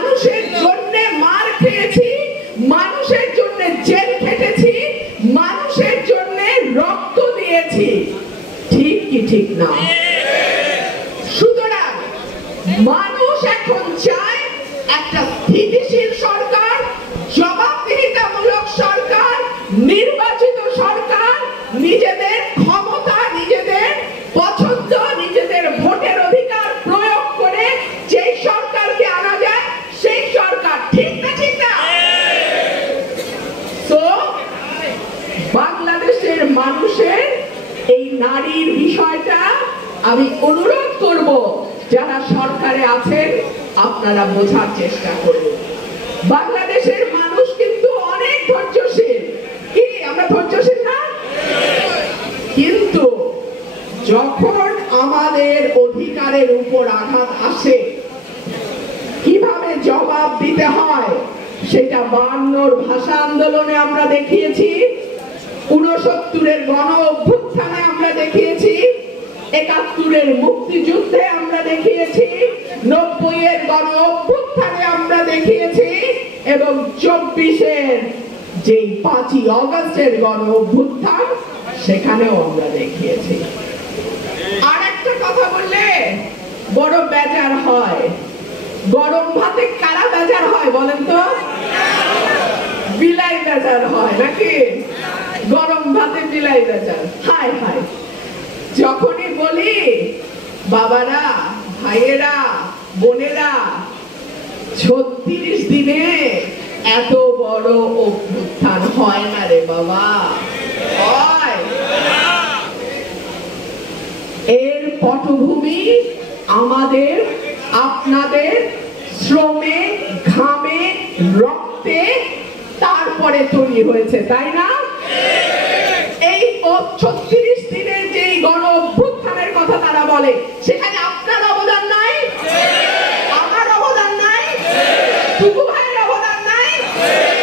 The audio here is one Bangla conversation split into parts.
মানুষের জন্য মার খেয়েছি, মানুষের জন্য জেল খেটেছি, মানুষের জন্য রক্ত দিয়েছি, ঠিক কি ঠিক না? সুতরাং মানুষ এখন চায় একটা স্থিতিশীল সরকার, জবাবদিহিতামূলক সরকার, নির্বাচিত সরকার, নিজেদের ক্ষমতা, নিজেদের পছন্দ, নিজেদের ভোটের অধিকার প্রয়োগ করে যেই সরকারকে আনা যায় সেই সরকার, ঠিক না ঠিক না? তো বাংলাদেশের মানুষের এই নারীর বিষয়টা আমি অনুরোধ করব, যারা সরকারে আছেন আপনারা বোঝার চেষ্টা করুন। বাংলাদেশের মানুষ কিন্তু অনেক ধৈর্যশীল। কি আমরা ধৈর্যশীল না? কিন্তু যখন আমাদের অধিকারের উপর আঘাত আসে কিভাবে জবাব দিতে হয় সেটা 52 ভাষা আন্দোলনে আমরা দেখিয়েছি, 69-এর গণ অভ্যুত্থানে আমরা দেখিয়েছি, 71-এর মুক্তিযুদ্ধে আমরা দেখিয়েছি, 90-এর গণ অভ্যুত্থানে আমরা দেখিয়েছি এবং 24-এর যে 5ই আগস্টের গণ অভ্যুত্থান সেখানেও আমরা দেখিয়েছি। আর একটা কথা বললে বড় বেজার হয়। গরম ভাতে কারা বেজার হয় বলেন তো? বিলাই বেজার হয় নাকি? গরম ভাতে বিলাই বেজার। হায় হায়, যখনই বলি বাবারা, ভাইয়েরা, বোনেরা 36 দিনে এত বড় অভ্যুত্থান হয় না রে বাবা, হয়। এর পটভূমি আমাদের আপনাদের শ্রমে, ঘামে, রক্তে তারপরে তৈরি হয়েছে, তাই না? এই 36 দিনের যে গণ অভ্যুত্থানের কথা তারা বলে, সেখানে আপনার অবদান নাই, আমার অবদান নাই, টুকু ভাইয়ের অবদান নাই,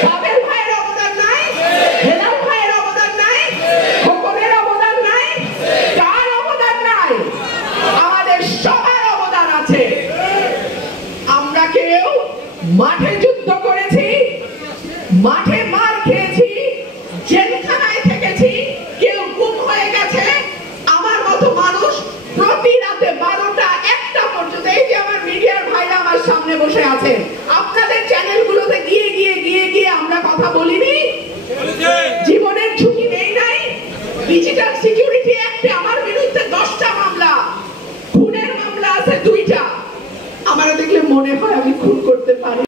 সাবের ভাইয়ের অবদান নাই, হেলাল ভাইয়ের অবদান নাই, খোকনের অবদান নাই, কার অবদান নাই? আমাদের সবার অবদান আছে। আমরা কেউ মাঠে যুদ্ধ করেছি, মাঠে মার খেয়েছি, জেলখানায় থেকেছি, কেউ গুম হয়ে গেছে। আমার মতো মানুষ প্রতি রাতে 12টা 1টা পর্যন্ত, এই যে আমার মিডিয়ার ভাইরা আমার সামনে বসে আছে, আপনাদের চ্যানেলগুলোতে গিয়ে গিয়ে গিয়ে গিয়ে আমরা কথা বলিনি? জীবনের ঝুঁকি নেই নাই? ডিজিটাল সিকিউরিটি অ্যাক্টে আমার বিরুদ্ধে 10টা মামলা, খুনের মামলা আছে 2টা। আমার দেখলে মনে হয় আমি খুন করতে পারি।